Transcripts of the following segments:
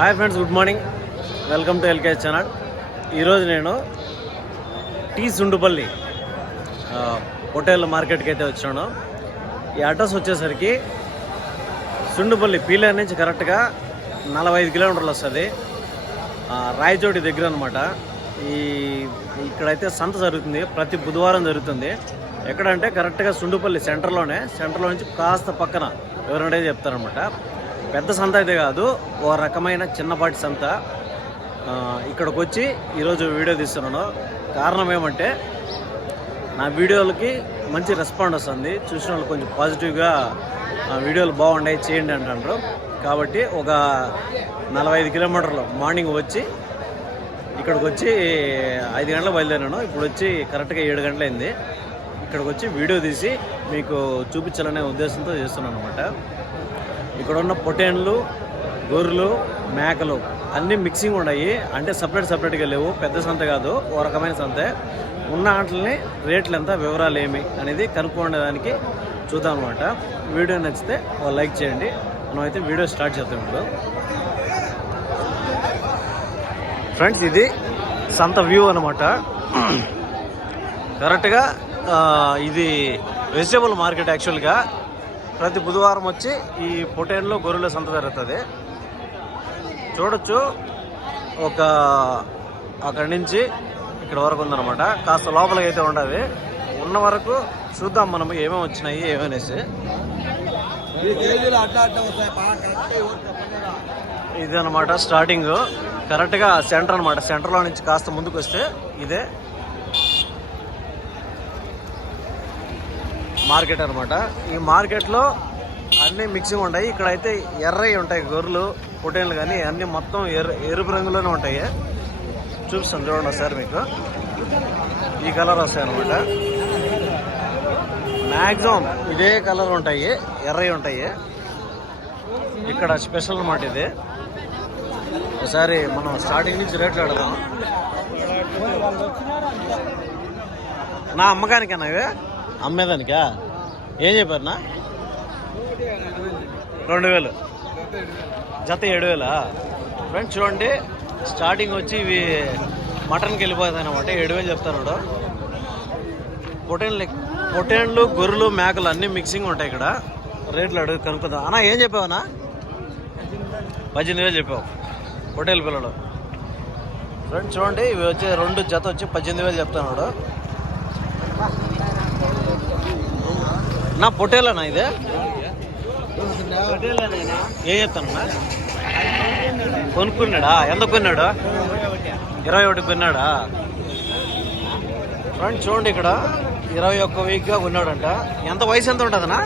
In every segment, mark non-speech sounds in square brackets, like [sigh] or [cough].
Hi friends good morning. Welcome to LK channel. ఈరోజు నేను tea Sundupalli hotel మార్కెట్కి అయితే వచ్చాను. ఈ అడ్రస్ వచ్చేసరికి సుండుపల్లి పీలేర్ నుంచి కరెక్ట్గా నలభై ఐదు కిలోమీటర్లు వస్తుంది. రాయచోటి దగ్గర అనమాట ఈ ఇక్కడైతే సంత జరుగుతుంది. ప్రతి బుధవారం జరుగుతుంది. ఎక్కడంటే కరెక్ట్గా సుండుపల్లి సెంటర్లోనే సెంటర్లో నుంచి కాస్త పక్కన ఎవరంటే చెప్తారనమాట పెద్ద సంత అయితే కాదు ఓ రకమైన చిన్నపాటి సంత. ఇక్కడికి వచ్చి ఈరోజు వీడియో తీస్తున్నాను. కారణం ఏమంటే నా వీడియోలకి మంచి రెస్పాండ్ వస్తుంది. చూసిన వాళ్ళు కొంచెం పాజిటివ్గా ఆ, వీడియోలు బాగున్నాయి చేయండి అంటారు కాబట్టి ఒక నలభై ఐదు కిలోమీటర్లు మార్నింగ్ వచ్చి ఇక్కడికి వచ్చి ఐదు గంటలకు బయలుదేరాను. ఇప్పుడు వచ్చి కరెక్ట్గా ఏడు గంటలైంది. ఇక్కడికి వచ్చి వీడియో తీసి మీకు చూపించాలనే ఉద్దేశంతో చేస్తున్నాను అనమాట ఇక్కడ ఉన్న పొటేన్లు గొర్రెలు మేకలు అన్నీ మిక్సింగ్ ఉన్నాయి. అంటే సపరేట్ సపరేట్గా లేవు. పెద్ద సంత కాదు. ఓ రకమైన సంతే. ఉన్న వాటిని రేట్లు ఎంత వివరాలు ఏమి అనేది కనుక్కోవడానికి చూద్దాం అనమాట వీడియో నచ్చితే ఒక లైక్ చేయండి. మనం అయితే వీడియో స్టార్ట్ చేద్దాం ఇప్పుడు. ఫ్రెండ్స్ ఇది సంత వ్యూ అనమాట కరెక్ట్గా [clears throat] ఇది వెజిటేబుల్ మార్కెట్ యాక్చువల్గా ప్రతి బుధవారం వచ్చి ఈ పొటేన్లో గొర్రెల సంత జరుగుతుంది. చూడొచ్చు. ఒక అక్కడి నుంచి ఇక్కడ వరకు ఉందన్నమాట. కాస్త లోపలికి అయితే ఉండదు ఉన్న వరకు చూద్దాం మనం ఏమేమి వచ్చినాయి ఏమనేసి. ఇది అనమాట స్టార్టింగ్. కరెక్ట్గా సెంటర్ అనమాట సెంటర్లో నుంచి కాస్త ముందుకు వస్తే ఇదే. మార్కెట్ అనమాట ఈ మార్కెట్లో అన్ని మిక్సింగ్ ఉంటాయి. ఇక్కడైతే ఎర్రవి ఉంటాయి గొర్రెలు పొటేన్లు కానీ అన్ని మొత్తం ఎర్ర ఎరుపు రంగులోనే ఉంటాయి. చూపిస్తాను చూడండి ఒకసారి మీకు. ఈ కలర్ వస్తాయి అనమాట మ్యాక్సిమం ఇదే కలర్ ఉంటాయి. ఎర్రవి ఉంటాయి. ఇక్కడ స్పెషల్ అనమాట ఇది. ఒకసారి మనం స్టార్టింగ్ నుంచి రేట్లు అడదాం నా అమ్మకానికేనా ఇవి? అమ్మేదానికా? ఏం చెప్పారు నా రెండు వేలు జత ఏడు వేలా ఫ్రెండ్స్ చూడండి స్టార్టింగ్ వచ్చి ఇవి మటన్కి వెళ్ళిపోతాయి అనమాట ఏడు వేలు చెప్తాను పొటేన్లు పొటేన్లు గొర్రెలు మేకలు అన్నీ మిక్సింగ్ ఉంటాయి ఇక్కడ. రేట్లు అడుగు కనుక్కుందాం. అన్న ఏం చెప్పావనా పద్దెనిమిది వేలు చెప్పావు. హోటల్ పిల్లలు. ఫ్రెండ్స్ చూడండి ఇవి వచ్చి రెండు జత వచ్చి పద్దెనిమిది వేలు చెప్తున్నాడు. నా పొటేలనా ఇది? ఏ చెప్తానన్నా కొనుక్కున్నాడా? ఎంత కొన్నాడు? ఇరవై ఒకటి కొన్నాడా? ఫ్రెండ్ చూడండి ఇక్కడ. ఇరవై ఒక్క వీక్గా కొన్నాడంట. ఎంత వయసు ఎంత ఉంటుందనా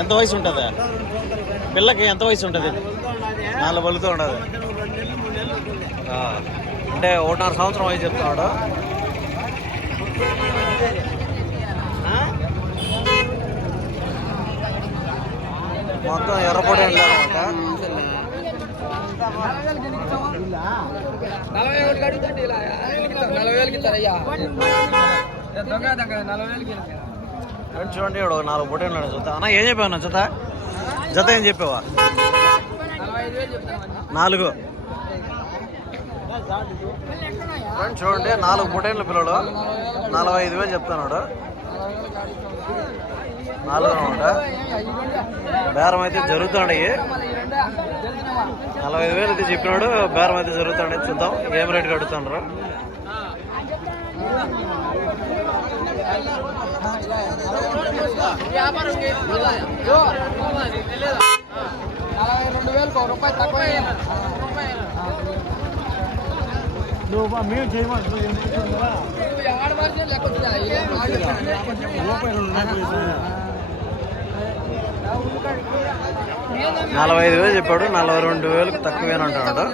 ఎంత వయసు ఉంటుంది? పిల్లకి ఎంత వయసు ఉంటుంది? నాలుగు బలుతూ ఉండదు అంటే ఒకటిన్నర సంవత్సరం వయసు చెప్తున్నాడు. మొత్తం ఎర్రపొడి అనమాట నలభై ఒకటి అడుగుతండి ఇలా. నలభై వేలకి ఇస్తారయ్యా దొంగ దొంగ నలభై వేలకి ఫ్రెండ్స్ చూడండి ఇక్కడ ఒక నాలుగు పొడి ఉన్నాడు జత. అన్న ఏం చెప్పావు నా జత? జత ఏం చెప్పావా? నాలుగు. ఫ్రెండ్స్ చూడండి నాలుగు పొటేన్ల పిల్లలు నలభై ఐదు వేలు చెప్తున్నాడు. నాలుగు అనమాట బేరం అయితే జరుగుతున్నాయి నలభై ఐదు వేలు అయితే చెప్పినాడు బేరం అయితే జరుగుతున్నాయి చూద్దాం ఏం రేట్ కడుతున్నారు ఒక నలభై ఐదు వేలు చెప్పాడు నలభై రెండు వేలకు తక్కువేనంటున్నాడు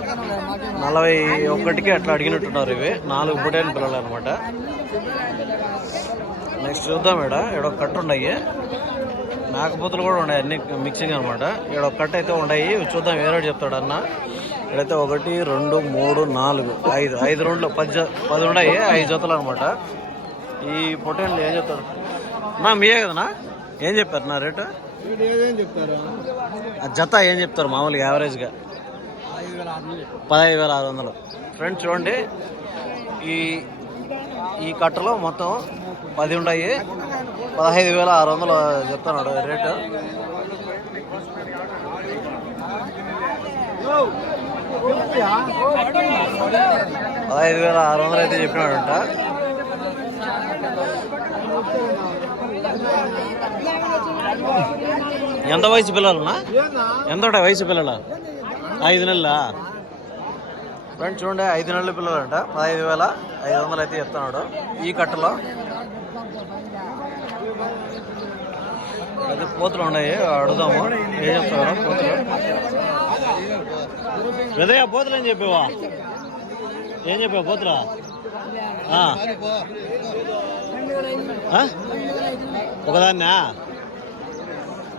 నలభై ఒకటికి అట్లా అడిగినట్టున్నారు ఇవి. నాలుగు పొటేన్ పిల్లలు అనమాట నెక్స్ట్ చూద్దాం ఇక్కడ ఇక్కడ ఒక కట్ట ఉన్నాయి. నాకపోతులు కూడా ఉన్నాయి అన్ని మిక్సింగ్ అనమాట ఇక్కడ ఒక కట్ట అయితే ఉన్నాయి. ఇవి చూద్దాం ఏ రేటు చెప్తాడు అన్న. ఇక్కడైతే ఒకటి రెండు మూడు నాలుగు ఐదు. ఐదు రెండు పది పది ఉన్నాయి ఐదు జతలు అనమాట ఈ పొటైన్లు ఏం చెప్తాడు? నా మీయే కదనా ఏం చెప్పారు? నా రేటు? చెప్తారు? ఆ జత ఏం చెప్తారు మామూలుగా యావరేజ్గా? పదహైదు వేల ఆరు వందలు. ఫ్రెండ్స్ చూడండి. ఈ ఈ కట్టలో మొత్తం పది ఉన్నాయి పదహైదు వేల ఆరు వందలు చెప్తున్నాడు రేటు. పదహైదు వేల ఆరు వందలు అయితే చెప్పినాడంట. ఎంత వయసు పిల్లలనా ఎంత వయసు పిల్లలు? ఐదు నెలల? ఫ్రెండ్స్ చూడండి ఐదు నెలల పిల్లలంట. పదహైదు వేల ఐదు వందలు అయితే చెప్తున్నాడు. ఈ కట్టలో. అయితే పోతులు ఉన్నాయి అడుగుదాము. ఏం చెప్తారు పోతులు? హృదయ పోతులు ఏం చెప్పావా? ఏం చెప్పావు పోతులా? ఒకదాన్నా?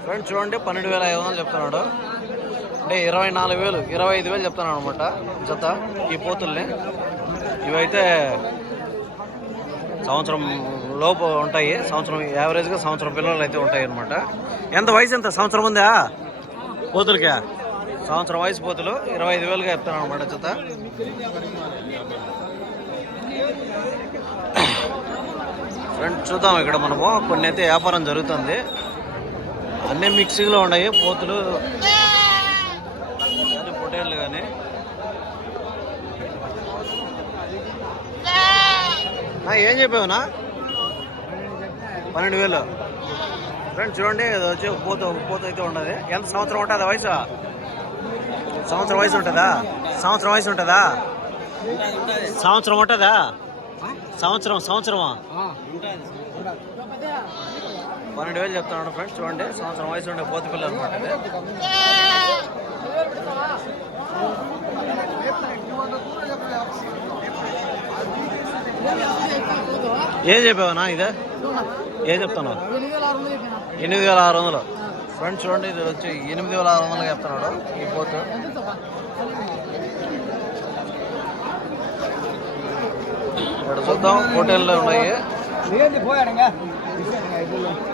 ఫ్రెండ్ చూడండి పన్నెండు వేల ఐదు వందలు చెప్తున్నాడు. అంటే ఇరవై నాలుగు వేలు ఇరవై ఐదు వేలు చెప్తున్నాడు అనమాట జత ఈ పోతుల్ని. ఇవైతే సంవత్సరం లోపు ఉంటాయి. సంవత్సరం యావరేజ్గా సంవత్సరం పిల్లలు అయితే ఉంటాయి అనమాట. ఎంత వయసు ఎంత? సంవత్సరం ఉందా? పోతులకే? సంవత్సరం వయసు పోతులు ఇరవై ఐదు వేలుగా చెప్తాను అనమాట జత. ఫ్రెండ్స్ చూద్దాం ఇక్కడ మనము. కొన్ని అయితే వ్యాపారం జరుగుతుంది. అన్నీ మిక్సీలో ఉన్నాయి పోతులు. పొటేళ్ళు కానీ. నా ఏం చెప్పావునా పన్నెండు వేలు. ఫ్రెండ్స్ చూడండి వచ్చి పోత పోత అయితే ఉండదు ఎంత సంవత్సరం ఉంటుందా వయసు? సంవత్సరం వయసు ఉంటుందా? సంవత్సరం వయసు ఉంటుందా? సంవత్సరం ఉంటుందా? సంవత్సరం సంవత్సరమా? పన్నెండు వేలు చెప్తున్నాడు ఫ్రెండ్స్ చూడండి. సంవత్సరం వయసు ఉండే పోతు పిల్లలు అనమాట. ఏం చెప్పావనా ఇదే? ఏం చెప్తున్నావు? ఎనిమిది వేల ఆరు వందలు. ఫ్రెండ్స్ చూడండి ఇది వచ్చి ఎనిమిది వేల ఆరు వందలు చెప్తున్నాడు ఈ పోతు. ఇక్కడ చూద్దాం. హోటల్లో ఉన్నాయి.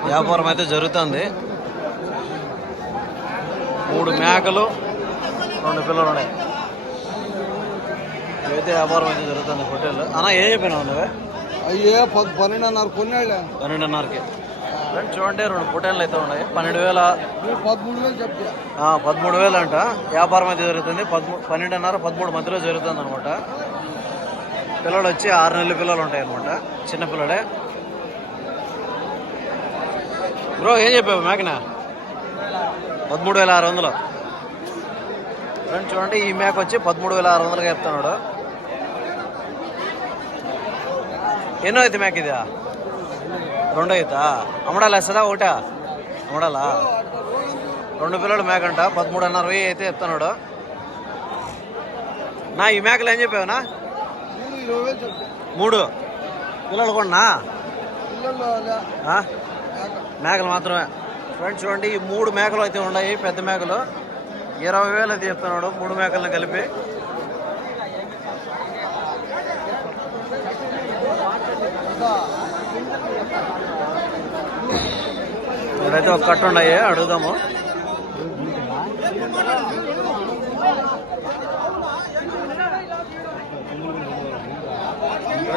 వ్యాపారం అయితే జరుగుతుంది. మూడు మేకలు రెండు పిల్లలు ఉన్నాయి. ఇవైతే వ్యాపారం అయితే జరుగుతుంది హోటల్ అన్న ఏం చెప్పినావు నువ్వే? అయ్యే పన్నెండున్నర కొన్నాళ్ళే పన్నెండున్నరకి. ఫ్రెండ్స్ చూడండి రెండు పొటేళ్ళు అయితే ఉన్నాయి. పన్నెండు వేల పదమూడు వేలు చెప్పా ఆ, పదమూడు వేలు అంట వ్యాపారం అయితే జరుగుతుంది. పదమూడు పన్నెండున్నర పదమూడు మధ్యలో జరుగుతుంది అనమాట పిల్లలు వచ్చి ఆరు నెలల పిల్లలు ఉంటాయి అనమాట చిన్న పిల్లడే. బ్రో ఏం చెప్పావు మేకనా? పదమూడు వేల ఆరు వందలు. ఫ్రెండ్స్ చూడండి ఈ మేక వచ్చి పదమూడు వేల ఆరు వందలుగా చెప్తున్నాడు. ఎన్నో అయితే మేక ఇదా? రెండో అవుతా అమ్మడాలి వేస్తుందా ఒకటా? అమ్మడాలా? రెండు పిల్లలు మేకంట పదమూడున్నర వెయ్యి అయితే చెప్తున్నాడు. నా ఈ మేకలు ఏం చెప్పావునా నేను ఇరవై వేలు చెప్పా మూడు. పిల్లలు కొన్నా. మేకలు. మాత్రమే. ఫ్రెండ్స్ చూడండి ఈ మూడు మేకలు అయితే ఉన్నాయి పెద్ద మేకలు. ఇరవై వేలు అయితే చెప్తున్నాడు మూడు మేకలను కలిపి. ఇదైతే ఒక కట్ట ఉన్నాయి అడుగుదాము.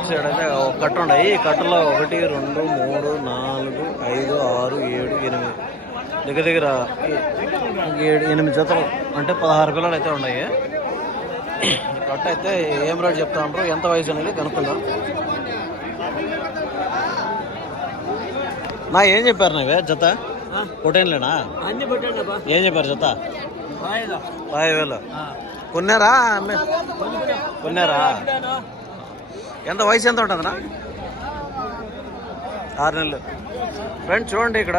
ఫ్రెండ్స్ ఇక్కడైతే ఒక కట్ట ఉన్నాయి ఈ కట్టలో ఒకటి రెండు మూడు నాలుగు ఐదు ఆరు ఏడు ఎనిమిది. దగ్గర దగ్గర ఏడు ఎనిమిది జతలు అంటే పదహారు పిల్లలు అయితే ఉన్నాయి. కట్ట అయితే ఏం రేట్ చెప్తా ఉంటారు ఎంత వయసు అనేది కనుక్కుందాం. నా ఏం చెప్పారు నావే జత? పొటేన్లేనా ఏం చెప్పారు జత? వాయిదా పదహైదు వేలు. కొన్నారా? కొన్నారా? ఎంత వయసు ఎంత ఉంటుందన్నా? ఆరు నెలలు. ఫ్రెండ్ చూడండి ఇక్కడ.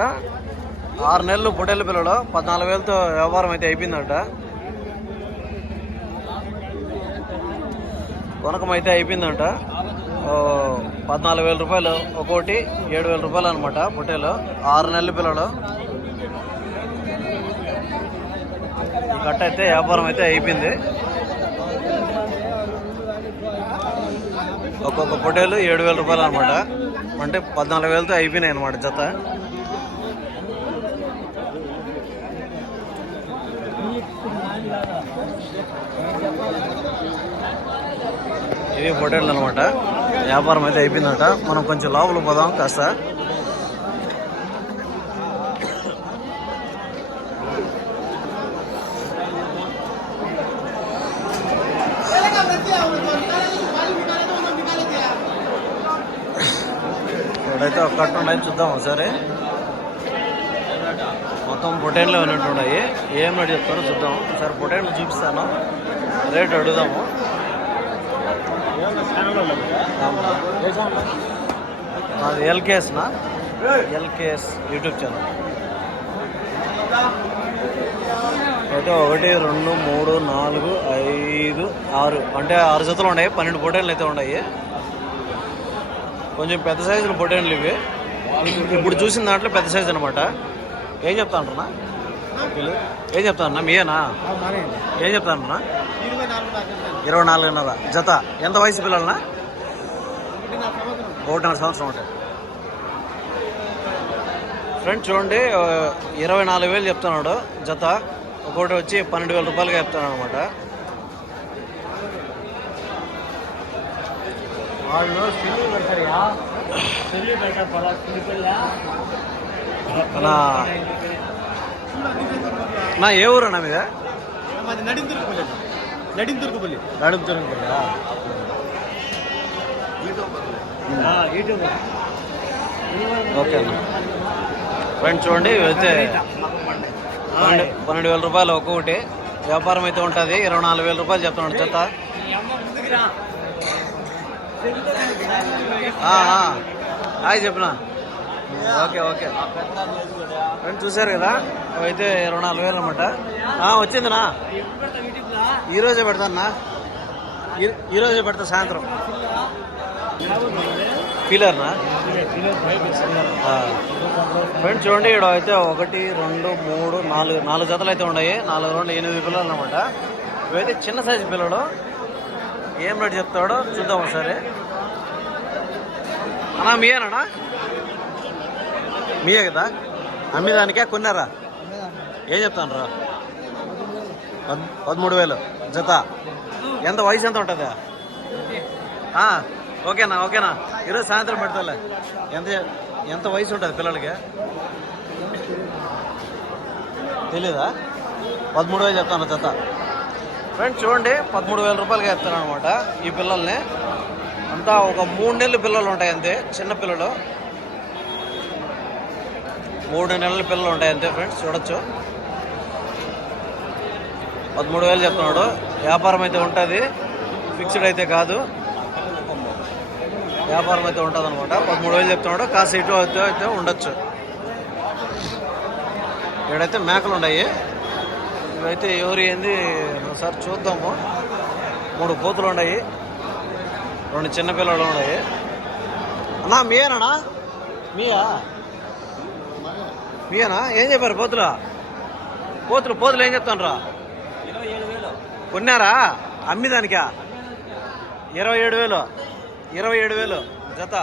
ఆరు నెలలు పొటేళ్ళ పిల్లలు. పద్నాలుగు వేలతో వ్యాపారం అయితే అయిపోయిందంట. కొనకం అయితే అయిపోయిందంట. పద్నాలుగు వేల రూపాయలు ఒక్కోటి ఏడు వేల రూపాయలు అనమాట పొట్టేలు ఆరు నెలల పిల్లలు. ఈ కట్ట అయితే వ్యాపారం అయితే అయిపోయింది. ఒక్కొక్క పొటేలు ఏడు వేల రూపాయలు అనమాట. అంటే పద్నాలుగు వేలతో అయిపోయినాయి అనమాట జత. ఇవి పొటేళ్ళు అనమాట. వ్యాపారం అయితే అయిపోయిందట. మనం కొంచెం లోపల పోదాం కాస్త. అయితే ఒక కట్ట ఉన్నాయి చూద్దాం ఒకసారి. మొత్తం పొటైన్లో ఉన్నట్టు ఉన్నాయి. ఏం రేటు చెప్తారో చూద్దాం. ఒకసారి పొటైన్లు చూపిస్తాను. రేట్ అడుగుదాము. అది ఎల్కేఎస్నా ఎల్కేఎస్ యూట్యూబ్ ఛానల్. అయితే ఒకటి రెండు మూడు నాలుగు ఐదు ఆరు. అంటే ఆరు జతలు ఉన్నాయి. పన్నెండు పొటేన్లు అయితే ఉన్నాయి. కొంచెం పెద్ద సైజులు పొటేన్లు ఇవి. ఇప్పుడు చూసిన దాంట్లో పెద్ద సైజు అనమాట ఏం చెప్తా అంటున్నా ఏం చెప్తా అన్నా మీయేనా? ఏం చెప్తా అంటున్నా ఇరవై నాలుగున్నర. జత. ఎంత వయసు పిల్లలనా ఒకటిన్నర సంవత్సరం ఉంటాయి ఫ్రెండ్ చూడండి ఇరవై నాలుగు వేలు చెప్తున్నాడు. జత. ఒకటి వచ్చి పన్నెండు వేల రూపాయలుగా చెప్తున్నాడు అనమాట నా నా ఏ ఊరు అన్న మీద? మాది నడింతురుకుపల్లి నడింతురుకుపల్లి నడుపుతున్నా ఓకే అన్న. ఫ్రెండ్ చూడండి ఇవైతే పన్నెండు పన్నెండు వేల రూపాయలు ఒక్కొక్కటి. వ్యాపారం అయితే ఉంటుంది. ఇరవై నాలుగు వేల రూపాయలు చెప్తున్నాడు ఆ, ఆ. హాయ్ చెప్పిన? Okay okay. ఫ్రెండ్ చూశారు కదా? అయితే ఇరవై నాలుగు వేలు అనమాట వచ్చిందినా? ఈరోజే పెడతానా? ఈ- ఈరోజే పెడతా సాయంత్రం. ఫీలర్నా? ఫ్రెండ్ చూడండి ఇక్కడ అయితే ఒకటి రెండు మూడు నాలుగు నాలుగు జతలు అయితే ఉన్నాయి. నాలుగు రెండు ఎనిమిది పిల్లలు అనమాట ఇవైతే చిన్న సైజు పిల్లలు. ఏం రేటు చెప్తాడో చూద్దాం ఒకసారి. అన్నా మీయేనా మీయే కదా? అమ్మేదానికే కొన్నారా? ఏం చెప్తాను రా పదమూడు వేలు జత. ఎంత వయసు ఎంత ఉంటుంది? ఓకేనా ఓకేనా. ఈరోజు సాయంత్రం పెడతాలే. ఎంత ఎంత వయసు ఉంటుంది పిల్లలకి? తెలీదా? పదమూడు వేలు చెప్తాను జత. ఫ్రెండ్స్ చూడండి పదమూడు వేల రూపాయలకి వేస్తాను అనమాట ఈ పిల్లల్ని. అంతా ఒక మూడు నెలల పిల్లలు ఉంటాయి అంతే చిన్న పిల్లలు. మూడు నెలల పిల్లలు ఉంటాయి అంతే ఫ్రెండ్స్ చూడొచ్చు. పదమూడు వేలు చెప్తున్నాడు. వ్యాపారం అయితే ఉంటుంది ఫిక్స్డ్ అయితే కాదు. వ్యాపారం అయితే ఉంటుంది అనమాట పదమూడు వేలు చెప్తున్నాడు కాస్త ఇటు అయితే అయితే ఉండొచ్చు. ఇక్కడైతే మేకలు ఉన్నాయి ఇవైతే ఎవరు ఏంది? ఒకసారి చూద్దాము. మూడు కోతులు ఉన్నాయి. రెండు చిన్నపిల్లలు ఉన్నాయి. అన్నా మీయేనా మీయా? మీయేనా? ఏం చెప్పారు పోతులు పోతులు పోతులు ఏం చెప్తానరా కొన్నారా? అమ్మిదానికా? ఇరవై ఏడు వేలు. ఇరవై ఏడు వేలు. జత.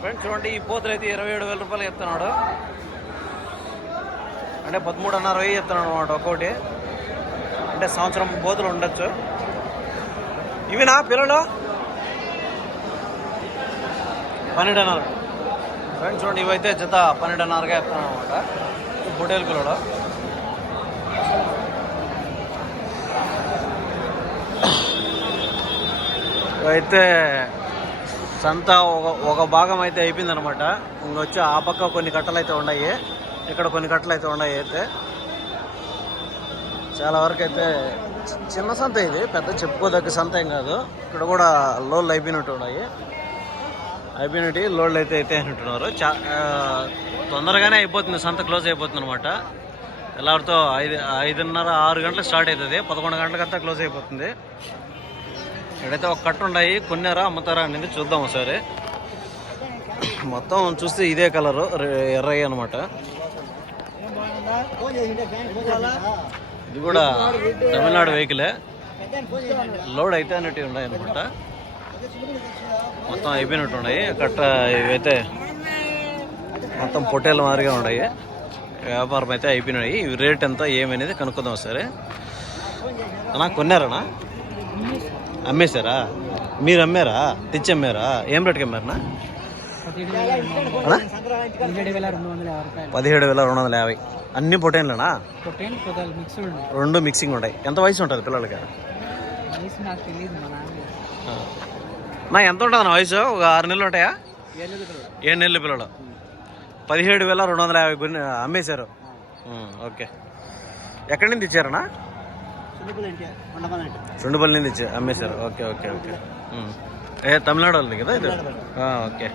ఫ్రెండ్స్ చూడండి ఈ పోతులు అయితే ఇరవై ఏడు వేల రూపాయలు చెప్తున్నాడు అంటే పదమూడున్నర వెయ్యి చెప్తున్నాడు అనమాట ఒక్కోటి. అంటే సంవత్సరం పోతులు ఉండొచ్చు. ఇవి నా పిల్లలు. పన్నెండున్నర. ఫ్రెండ్స్ చూడండి ఇవైతే జత పన్నెండున్నరగా చెప్తాను అనమాట బొటేలు పిల్లలు. అయితే సంత ఒక ఒక భాగం అయితే అయిపోయింది అనమాట ఇంకొచ్చి ఆ పక్క కొన్ని కట్టలు అయితే ఉన్నాయి. ఇక్కడ కొన్ని కట్టలు అయితే ఉన్నాయి అయితే. చాలా వరకు అయితే చి- చిన్న సంత ఇది పెద్ద చెప్పుకోదగ్గ సంత ఏం కాదు. ఇక్కడ కూడా లోడ్లు అయిపోయినట్టు ఉన్నాయి. అయిపోయినట్టు లోడ్లు అయితే అయితే అంటున్నారు. చా తొందరగానే అయిపోతుంది సంత క్లోజ్ అయిపోతుంది అనమాట తెల్లారితో ఐదు ఐదున్నర ఆరు గంటలకు స్టార్ట్ అవుతుంది. పదకొండు గంటలకంతా క్లోజ్ అయిపోతుంది. ఇక్కడైతే ఒక కట్ట ఉన్నాయి. కొన్నారా అమ్ముతారా అనేది చూద్దాం ఒకసారి. మొత్తం చూస్తే ఇదే కలరు ఎర్రయ్య అనమాట ఇది కూడా తమిళనాడు వెహికలే లోడ్ అయితే అన్నట్టు ఉన్నాయి అనమాట మొత్తం అయిపోయినట్టు ఉన్నాయి. కట్ట ఇవైతే మొత్తం పొట్టేల మాదిరిగా ఉన్నాయి. వ్యాపారం అయితే అయిపోయినాయి. ఇవి రేట్ ఎంత ఏమనేది కనుక్కుందాం ఒకసారి. అన్నా కొన్నారనా అమ్మేశారా? మీరు అమ్మారా? తెచ్చి అమ్మారా? ఏం రేటుకి అమ్మారనా పదిహేడు వేల రెండు వందల యాభై అన్ని పొటైన్లేనా ఉన్నాయి రెండు మిక్సింగ్ ఉంటాయి. ఎంత వయసు ఉంటుంది పిల్లలకి? నా ఎంత ఉంటుంది నా వయసు? ఒక ఆరు నెలలు ఉంటాయా? ఏడు నెలల పిల్లలు. పదిహేడు వేల రెండు వందల యాభై కొన్ని అమ్మేశారు? ఓకే. ఎక్కడి నుంచి ఇచ్చారనా చుండుపల్లి నుంచి ఇచ్చారు అమ్మేశారు. Okay okay okay. ఏ తమిళనాడు వాళ్ళది కదా ఇది? ఓకే.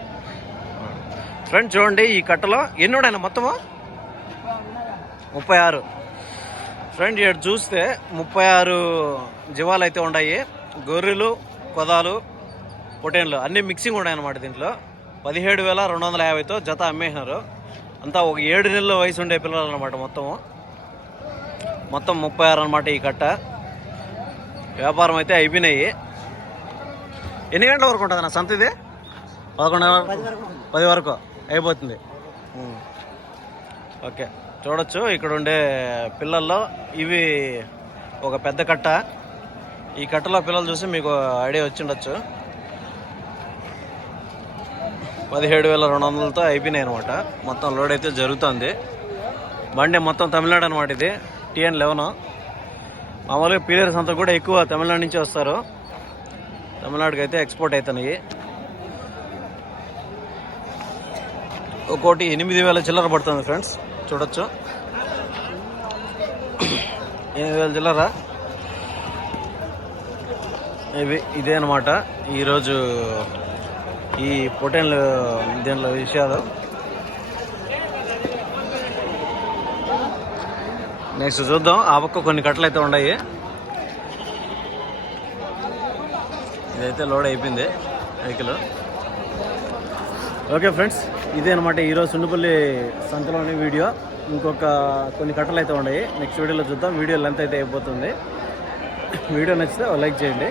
ఫ్రెండ్ చూడండి ఈ కట్టలో ఎన్ని ఉన్నాయన్న మొత్తము? ముప్పై ఆరు. ఫ్రెండ్ ఇక్కడ చూస్తే ముప్పై ఆరు జీవాలు అయితే ఉన్నాయి. గొర్రెలు కొదాలు పొటేన్లు అన్ని మిక్సింగ్ ఉన్నాయి అన్నమాట దీంట్లో. పదిహేడు వేల రెండు వందల యాభైతో జత అమ్మేసినారు. అంతా ఒక ఏడు నెలల వయసు ఉండే పిల్లలు అనమాట మొత్తము. మొత్తం ముప్పై ఆరు అనమాట ఈ కట్ట. వ్యాపారం అయితే అయిపోయినాయి. ఎన్ని గంటల వరకు ఉంటుంది నా సంత ఇది? పదకొండు పది వరకు. అయిపోతుంది. ఓకే. చూడొచ్చు ఇక్కడ ఉండే పిల్లల్లో ఇవి ఒక పెద్ద కట్ట. ఈ కట్టలో పిల్లలు చూసి మీకు ఐడియా వచ్చిండొచ్చు. పదిహేడు వేల రెండు వందలతో అయిపోయినాయి అనమాట మొత్తం లోడ్ అయితే జరుగుతుంది. బండి మొత్తం తమిళనాడు అనమాట ఇది. T N eleven. మామూలుగా పీలేరు అంతా కూడా ఎక్కువ తమిళనాడు నుంచి వస్తారు. తమిళనాడుకి అయితే ఎక్స్పోర్ట్ అవుతున్నాయి. ఒకటి ఎనిమిది వేల చిల్లర పడుతుంది ఫ్రెండ్స్ చూడొచ్చు. ఎనిమిది వేల చిల్లర. ఇవి ఇదే అనమాట ఈరోజు ఈ పొటెన్లు దీంట్లో విషయాలు. నెక్స్ట్ చూద్దాం. ఆ పక్క కొన్ని కట్టలు అయితే ఉన్నాయి. ఇదైతే లోడ్ అయిపోయింది వెహికల్. ఓకే ఫ్రెండ్స్ ఇదే అనమాట ఈరోజు సుండుపల్లి సంతలోని వీడియో. ఇంకొక కొన్ని కట్టలు అయితే ఉన్నాయి. నెక్స్ట్ వీడియోలో చూద్దాం. వీడియో లెంత్ అయితే అయిపోతుంది. వీడియో నచ్చితే లైక్ చేయండి.